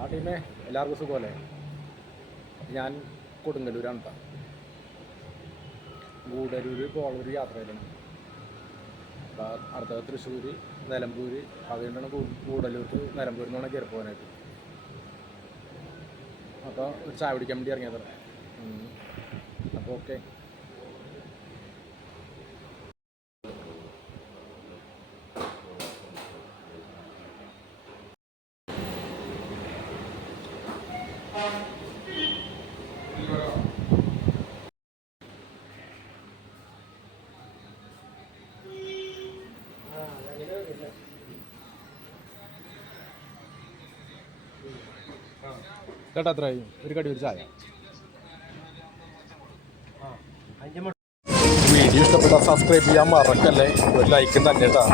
ആ ടീമേ എല്ലാവർക്കും സുഖമല്ലേ? ഞാൻ കൊടുങ്ങല്ലൂരാണ് കേട്ടോ. ഗൂഡല്ലൂർ പോളൊരു യാത്രയിലാണ്. അപ്പോൾ അടുത്തത് തൃശ്ശൂർ, നിലമ്പൂർ, അതുകൊണ്ടാണ് ഗൂഡല്ലൂർക്ക് നിലമ്പൂരിൽ നിന്നാണ് കയറി പോകാനായിട്ട്. അപ്പോൾ ഒരു ചായ പിടിക്കാൻ വേണ്ടി ഇറങ്ങിയതാണ്. അപ്പോൾ ഓക്കെ. ചേട്ടാ എത്രയായി? ഒരു കടി ഒരു ചായ. വീഡിയോ ഇഷ്ടപ്പെട്ടാൽ സബ്സ്ക്രൈബ് ചെയ്യാൻ മറക്കല്ലേ, ഒരു ലൈക്കും തന്നെ കേട്ടോ.